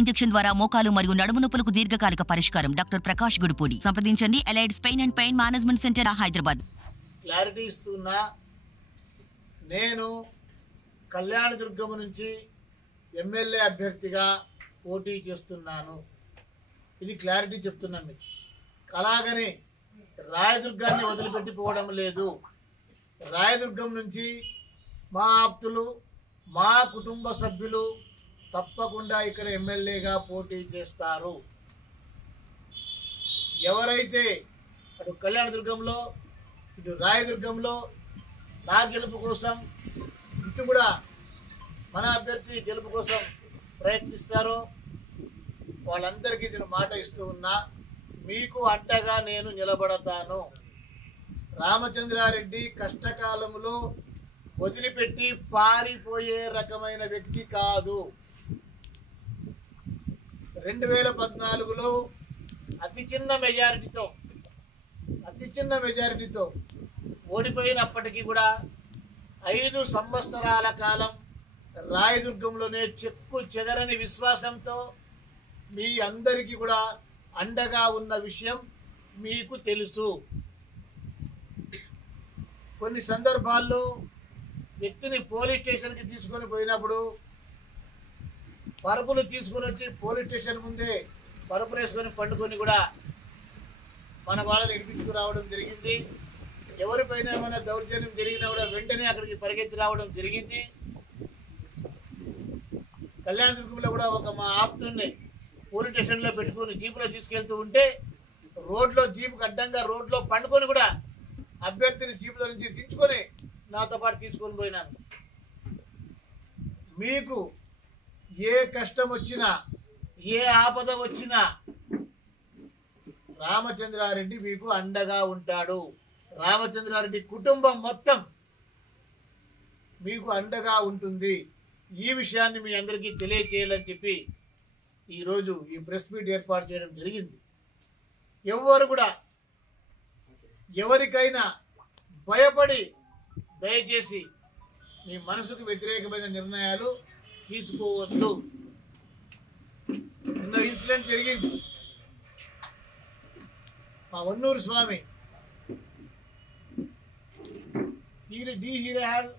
Injection ద్వారా మోకాలు మరియు నడుము నొప్పులకు దీర్ఘకాలిక పరిష్కారం. డాక్టర్ ప్రకాష్ గుడిపూడి. సంప్రదించండి. Allieds pain and pain management centre, Hyderabad. Clarity ఇస్తున్నా. నేను కళ్యాణదుర్గం నుంచి ఎమ్మెల్యే అభ్యర్థిగా పోటీ చేస్తున్నాను. ఇది క్లారిటీ చెప్తున్నాను మీకు. అలాగని రాయదుర్గాన్ని వదిలిపెట్టిపోవడం లేదు. రాయదుర్గం నుంచి మా ఆప్తులు, మా కుటుంబ సభ్యులు తప్పకుండా ఇక్కడ ఎమ్మెల్యేగా పోటీ చేస్తారు. ఎవరైతే అటు కళ్యాణదుర్గంలో ఇటు రాయదుర్గంలో నా గెలుపు కోసం, ఇటు కూడా మన అభ్యర్థి గెలుపు కోసం ప్రయత్నిస్తారో వాళ్ళందరికీ నేను మాట ఇస్తూ ఉన్నా. మీకు అంటగా నేను నిలబడతాను. రామచంద్రారెడ్డి కష్టకాలంలో వదిలిపెట్టి పారిపోయే రకమైన వ్యక్తి కాదు. 2014లో అతి చిన్న మెజారిటీతో ఓడిపోయినప్పటికీ కూడా 5 సంవత్సరాల కాలం రాయదుర్గంలోనే చెక్కు చెదరని విశ్వాసంతో మీ అందరికీ కూడా అండగా ఉన్న విషయం మీకు తెలుసు. కొన్ని సందర్భాల్లో వ్యక్తిని పోలీస్ స్టేషన్కి తీసుకొని పోయినప్పుడు పరుపులు తీసుకొని వచ్చి పోలీస్ స్టేషన్ ముందే పరుపులు వేసుకొని పండుకొని కూడా మన వాళ్ళని ఇడిపించుకు రావడం జరిగింది. ఎవరిపైన ఏమైనా దౌర్జన్యం జరిగినా కూడా వెంటనే అక్కడికి పరిగెత్తి రావడం జరిగింది. కళ్యాణదుర్గంలో కూడా ఒక మా ఆప్తుని పోలీస్ స్టేషన్లో పెట్టుకుని జీపులో తీసుకెళ్తూ ఉంటే రోడ్లో జీపుకి అడ్డంగా రోడ్లో పండుకొని కూడా అభ్యర్థిని జీపులో నుంచి దించుకొని నాతో పాటు తీసుకొని పోయినాను. మీకు ఏ కష్టం వచ్చినా, ఏ ఆపద వచ్చినా రామచంద్రారెడ్డి మీకు అండగా ఉంటాడు. రామచంద్రారెడ్డి కుటుంబం మొత్తం మీకు అండగా ఉంటుంది. ఈ విషయాన్ని మీ అందరికీ తెలియచేయాలని చెప్పి ఈరోజు ఈ ప్రెస్ మీట్ ఏర్పాటు చేయడం జరిగింది. ఎవరు కూడా ఎవరికైనా భయపడి దయచేసి మీ మనసుకు వ్యతిరేకమైన నిర్ణయాలు తీసుకోవద్దు. నిన్న ఇన్సిడెంట్ జరిగింది. మా వన్నూరు స్వామి హీరాల్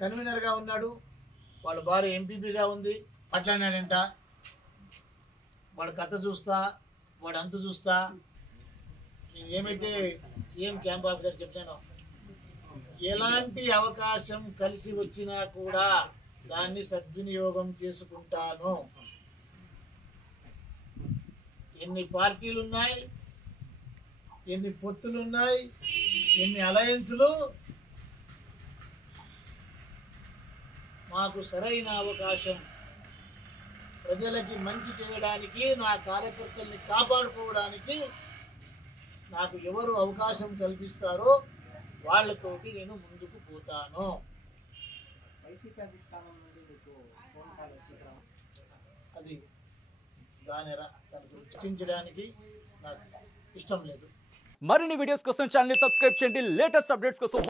కన్వీనర్గా ఉన్నాడు. వాళ్ళ భార్య ఎంపీపీగా ఉంది. మాట్లాడినాడంట, వాడు కథ చూస్తా, వాడు అంత చూస్తా. నేను ఏమైతే సీఎం క్యాంప్ ఆఫీసర్ చెప్పానో, ఎలాంటి అవకాశం కలిసి వచ్చినా కూడా దాన్ని సద్వినియోగం చేసుకుంటాను. ఎన్ని పార్టీలున్నాయి, ఎన్ని పొత్తులున్నాయి, ఎన్ని అలయన్సులు, మాకు సరైన అవకాశం ప్రజలకి మంచి చేయడానికి, నా కార్యకర్తల్ని కాపాడుకోవడానికి నాకు ఎవరు అవకాశం కల్పిస్తారో వాళ్ళతోటి నేను ముందుకు పోతాను. అది దానిరా చర్చించడానికి నాకు ఇష్టం లేదు. మరిన్ని వీడియోస్ కోసం ఛానల్ ని సబ్స్క్రైబ్ చేయండి. లేటెస్ట్ అప్డేట్స్ కోసం